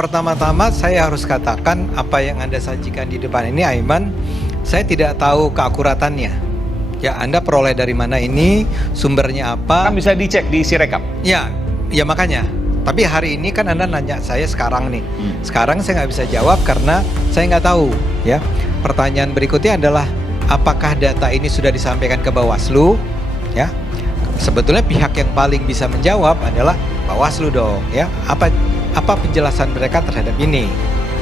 pertama-tama saya harus katakan apa yang Anda sajikan di depan ini, Aiman, saya tidak tahu keakuratannya. Ya, Anda peroleh dari mana ini, sumbernya apa? Kan bisa dicek di Sirekap. Ya makanya. Tapi hari ini kan Anda nanya saya sekarang nih. Sekarang saya nggak bisa jawab karena saya nggak tahu. Ya. Pertanyaan berikutnya adalah apakah data ini sudah disampaikan ke Bawaslu? Ya. Sebetulnya pihak yang paling bisa menjawab adalah Bawaslu dong. Ya. Apa penjelasan mereka terhadap ini?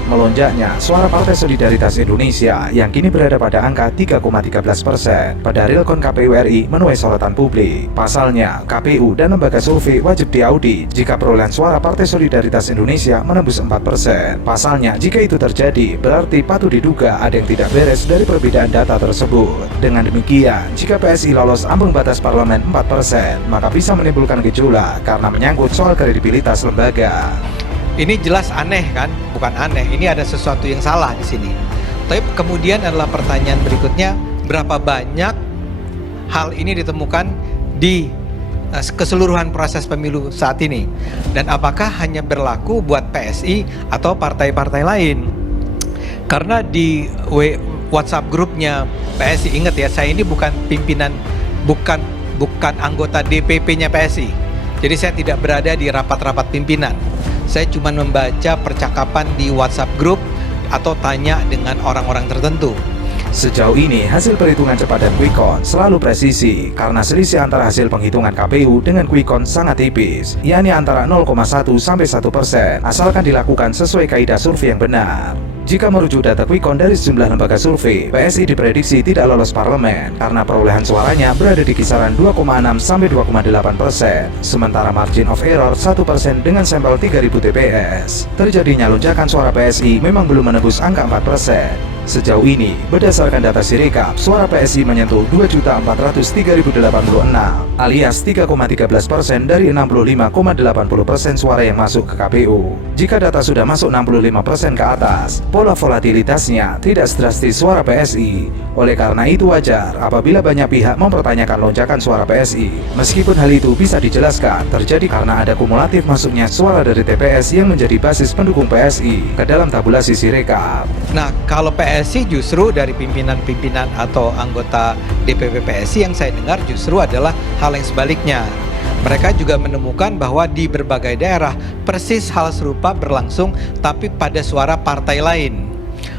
Melonjaknya suara Partai Solidaritas Indonesia yang kini berada pada angka 3,13% pada realkon KPU RI menuai sorotan publik. Pasalnya, KPU dan lembaga survei wajib diaudit jika perolehan suara Partai Solidaritas Indonesia menembus 4%. Pasalnya, jika itu terjadi, berarti patut diduga ada yang tidak beres dari perbedaan data tersebut. Dengan demikian, jika PSI lolos ambang batas parlemen 4%, maka bisa menimbulkan gejolak karena menyangkut soal kredibilitas lembaga. Ini jelas aneh kan? Bukan aneh, ini ada sesuatu yang salah di sini. Tapi kemudian adalah pertanyaan berikutnya, berapa banyak hal ini ditemukan di keseluruhan proses pemilu saat ini? Dan apakah hanya berlaku buat PSI atau partai-partai lain? Karena di WhatsApp grupnya PSI, ingat ya, saya ini bukan pimpinan, bukan anggota DPP-nya PSI. Jadi saya tidak berada di rapat-rapat pimpinan. Saya cuma membaca percakapan di WhatsApp group atau tanya dengan orang-orang tertentu. Sejauh ini, hasil perhitungan cepat dan quick count selalu presisi karena selisih antara hasil penghitungan KPU dengan quick count sangat tipis, yakni antara 0,1 sampai 1%, asalkan dilakukan sesuai kaidah survei yang benar. Jika merujuk data quick count dari sejumlah lembaga survei, PSI diprediksi tidak lolos parlemen karena perolehan suaranya berada di kisaran 2,6 sampai 2,8%, sementara margin of error 1% dengan sampel 3.000 TPS. Terjadinya lonjakan suara PSI memang belum menembus angka 4%. Sejauh ini, berdasarkan data Sirekap, suara PSI menyentuh 2.403.086 alias 3,13% dari 65,80% suara yang masuk ke KPU. Jika data sudah masuk 65% ke atas, pola volatilitasnya tidak sedrastis suara PSI. Oleh karena itu wajar apabila banyak pihak mempertanyakan lonjakan suara PSI. Meskipun hal itu bisa dijelaskan terjadi karena ada kumulatif masuknya suara dari TPS yang menjadi basis pendukung PSI ke dalam tabulasi Sirekap. Nah, kalau PSI justru dari pimpinan-pimpinan atau anggota DPP PSI yang saya dengar justru adalah hal yang sebaliknya. Mereka juga menemukan bahwa di berbagai daerah persis hal serupa berlangsung tapi pada suara partai lain.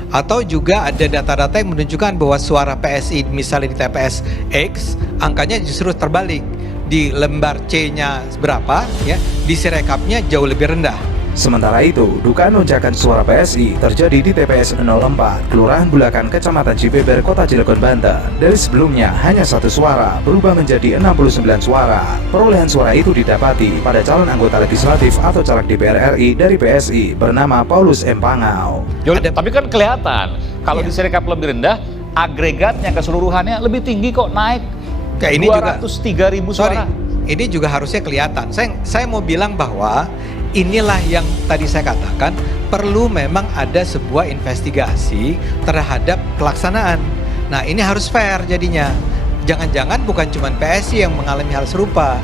Atau juga ada data-data yang menunjukkan bahwa suara PSI misalnya di TPS X angkanya justru terbalik. Di lembar C-nya berapa ya, di Sirekapnya jauh lebih rendah. Sementara itu, dugaan lonjakan suara PSI terjadi di TPS 04, Kelurahan Bulakan, Kecamatan Cibeber, Kota Cilegon, Banten. Dari sebelumnya hanya 1 suara, berubah menjadi 69 suara. Perolehan suara itu didapati pada calon anggota legislatif atau caleg DPR RI dari PSI bernama Paulus M. Pangau. Tapi kan kelihatan, kalau di Sirekap lebih rendah, agregatnya keseluruhannya lebih tinggi kok, naik Kayak ini 203.000 suara. Ini juga harusnya kelihatan. Saya mau bilang bahwa inilah yang tadi saya katakan, perlu memang ada sebuah investigasi terhadap pelaksanaan. Nah, ini harus fair jadinya. Jangan-jangan bukan cuma PSI yang mengalami hal serupa.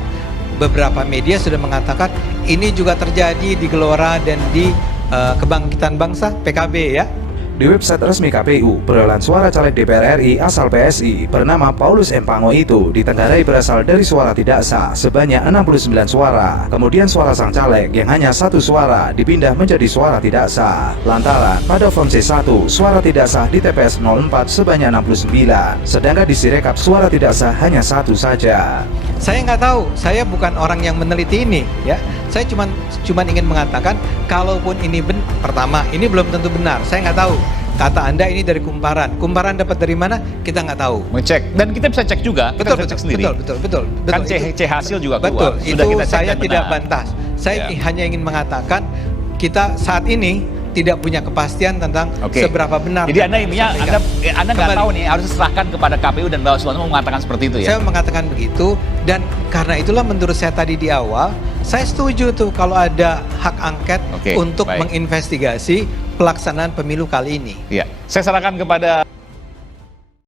Beberapa media sudah mengatakan ini juga terjadi di Gelora dan di Kebangkitan Bangsa PKB ya. Di website resmi KPU, perolehan suara caleg DPR RI asal PSI bernama Paulus M. Pangau itu ditenggarai berasal dari suara tidak sah sebanyak 69 suara. Kemudian suara sang caleg yang hanya 1 suara dipindah menjadi suara tidak sah. Lantaran pada form C1 suara tidak sah di TPS 04 sebanyak 69, sedangkan di Sirekap suara tidak sah hanya 1 saja. Saya nggak tahu, saya bukan orang yang meneliti ini ya. Saya cuman ingin mengatakan kalaupun ini pertama ini belum tentu benar, saya nggak tahu. Kata Anda ini dari kumparan dapat dari mana? Kita nggak tahu. Ngecek, dan kita bisa cek juga, kita bisa cek sendiri. Betul. Kan C hasil juga keluar. Sudah itu kita cek saya dan tidak benar. bantah. Saya hanya ingin mengatakan kita saat ini tidak punya kepastian tentang seberapa benar. Jadi Anda nggak tahu nih, harus serahkan kepada KPU dan Bawaslu untuk mengatakan seperti itu ya? Saya mengatakan begitu, dan karena itulah menurut saya tadi di awal, saya setuju tuh kalau ada hak angket untuk menginvestigasi pelaksanaan pemilu kali ini. Iya, saya serahkan kepada